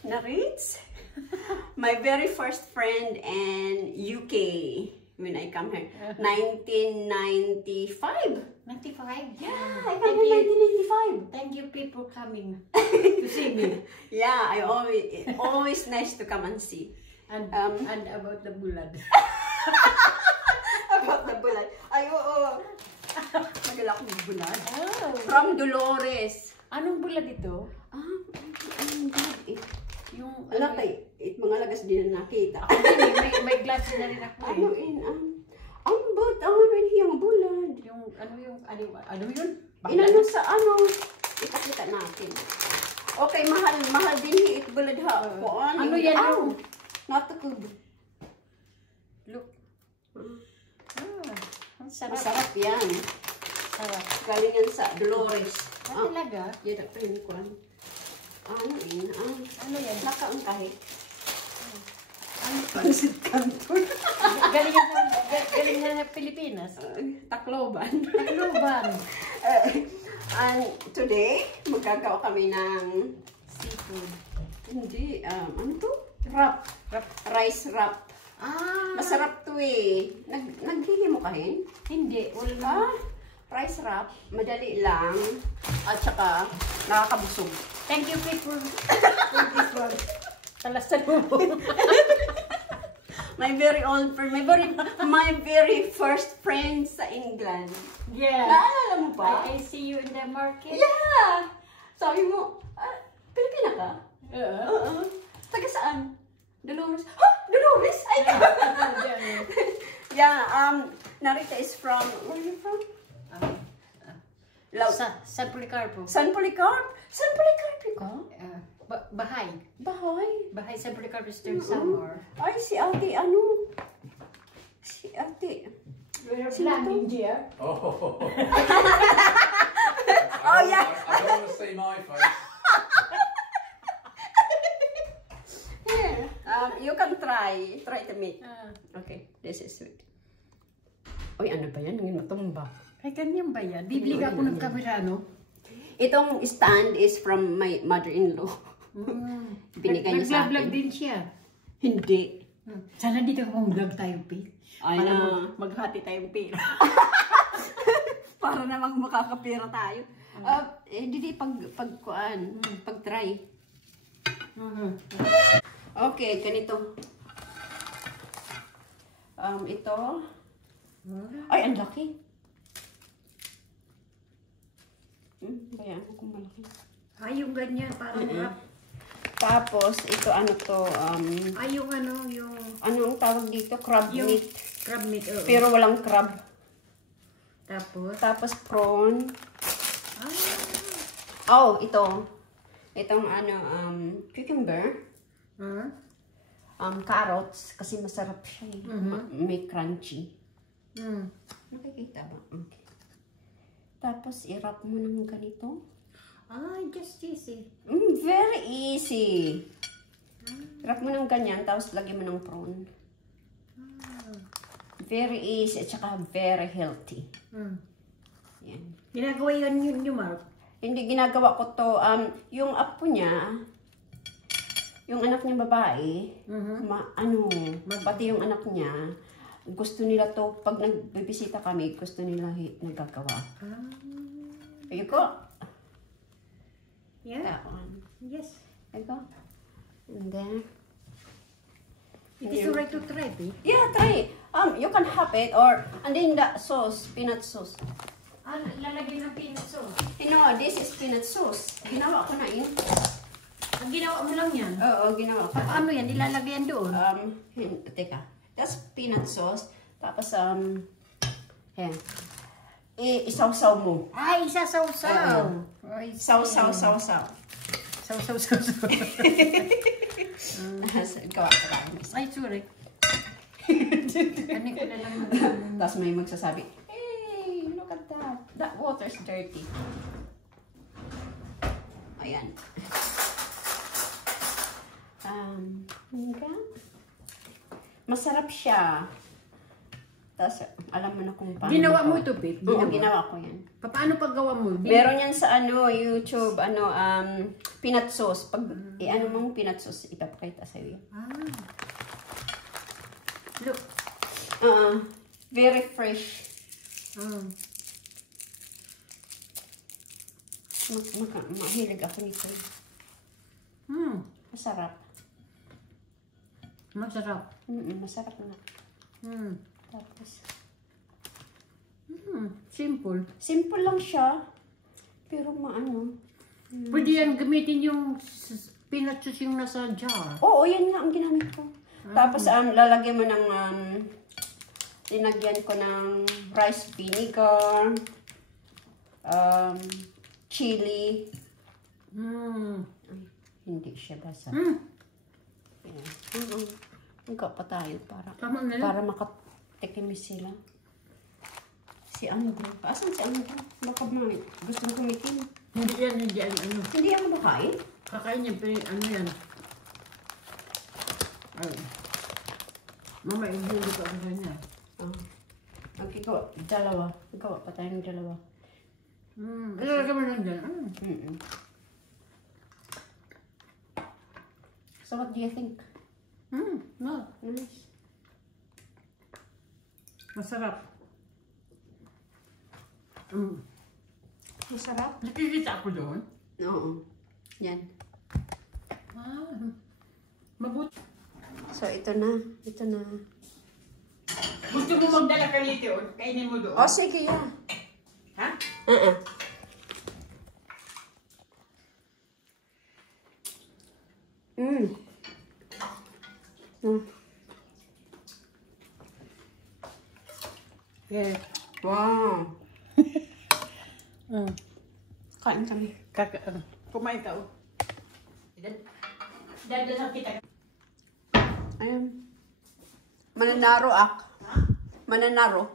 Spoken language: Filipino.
Narits, my very first friend in UK when I come here, 1995. 95? Yeah, I come here 1995. Thank you people coming to see me. Yeah, I always nice to come and see. And about the bulad. About the bulad. Ay, oo. Magala akong bulad. Oh. From Dolores. Anong bulad ito? Anong bulad eh? Yung Wala tayo. Mga lagas din na nakita. may glass na rin ako eh. Ang hiyang bulad. Yung, ano yun? Inano sa itakita natin. Okay, mahal din hiit bulad ha. Ano yan? Natakub. Look. Ang sarap. Masarap yan. Sarap. Galing yan sa Dolores. Talaga? Yan ang pin ko. Ano yan? Nakaangkahe. Ano? Pansit Canton. Galing na sa Pilipinas. Tacloban. Tacloban. And today, magkagawa kami ng Seafood. hindi, ano to? Wrap. Rice wrap. Masarap to eh. Naghili mo kahin? Hindi. Wala. Rice wrap. Madali lang. At saka, nakakabusog. Thank you people for this one. Talasan mo. My very first friend sa England. Yeah. Naalala mo pa? I see you in the market. Yeah! Sabi mo, Pilipina ka? Oo. Taga saan? Dolores. Dolores! Ay! Yeah, Narita is from, where are you from? San Policarpo. San Policarpo? San Policarpo ka? Bahay. Bahay? Bahay San Policarpo is there somewhere. Ay, si ate, Si ate. We're planning here. Oh. Oh, yeah. I don't want to see my face. You can try to meet. Okay, this is sweet. Oy, ano ba yan? Ngayon natumba. Ay, ganyan ba yan? Bibili ka ako ng kamera, no? Itong stand is from my mother-in-law. Binigay niya sa akin. Nag-vlog din siya. Hindi. Sana dito kung vlog tayo, Pete. Ay na. Maghati tayong pera. Para namang makakapira tayo. Hindi pag-try. Okay, ganito. Ito. Ay, ang laki. Bayaan mo kung malaki. Ay, yung ganyan, parang wrap. Tapos, ito ano to, Ay, yung yung... Anong tawag dito? Crab meat. Crab meat, oo. Pero walang crab. Tapos prawn. Oh, ito. Itong cucumber. Carrots. Kasi masarap siya eh. May crunchy. Nakikita ba? Okay. Tapos, i-wrap mo ng ganito. Just easy. Very easy. Wrap mo ng ganyan, tapos lagyan mo ng prawn. Very easy, at saka very healthy. Yan. Ginagawa yun Mark? Hindi, ginagawa ko to, yung apo niya, yung anak niya babae, pati yung anak niya, gusto nila to, pag nagbibisita kami, gusto nila nagagawa. Ayun ko. Yeah. That one. Yes. There you go. And then it is alright to try, Pete. Yeah, try. You can have it and then the sauce, peanut sauce. Lalagyan ng peanut sauce. This is peanut sauce. Ginawa ko na yun. Ang ginawa mo lang yan? Oo, ginawa ko. Paano yan? Ilalagyan doon? Teka. That's peanut sauce. Tapos, isaw-saw mo. Ay, isasaw-saw. Saw-saw. Saw-saw-saw. Gawa ko lang. Ay, sorry. Ano ko na lang. Tapos may magsasabi, hey, look at that. That water's dirty. Ayan. Masarap siya. Tapos, alam mo na kung paano. Ginawa mo ito, Pete? Oo, ginawa ko yan. Paano paggawa mo? Meron yan sa YouTube, peanut sauce. Pag i-ano mong peanut sauce, ipapakita sa'yo yan. Look. Very fresh. Mahilig ako nito. Masarap. Masarap. Masarap na. Tapos, Simple. simple lang siya. Pero maano. Pwede yan gamitin yung peanut sauce yung nasa jar. Oo, yan nga ang ginamit ko. Tapos, lalagyan mo ng, linagyan ko ng rice vinegar, chili. Ay, hindi siya basa. Hangga pa tayo Tama na yun. para makatikimis sila. Si Andrew. Asan si Andrew? Baka gustong kumikin. Hindi yan, ano. Hindi ako makain? Kakain niya, pero ano yan. Ay. Mama, ihuli ko ako sa niya. Dalawa. Ikaw pa tayo ng dalawa. Ilalagay mo lang dyan. So what do you think? No. Nice. Masarap. Masarap? Nakikita ako doon. Oo. Yan. Mabuti. So ito na. Ito na. Gusto mo magdala ka dito, kainin mo doon. Oh, sige yan. Ha? Yeah. Wow. Kain kami. Kumain ka. Dadala kita. Ayan. Mananaro ak. Mananaro.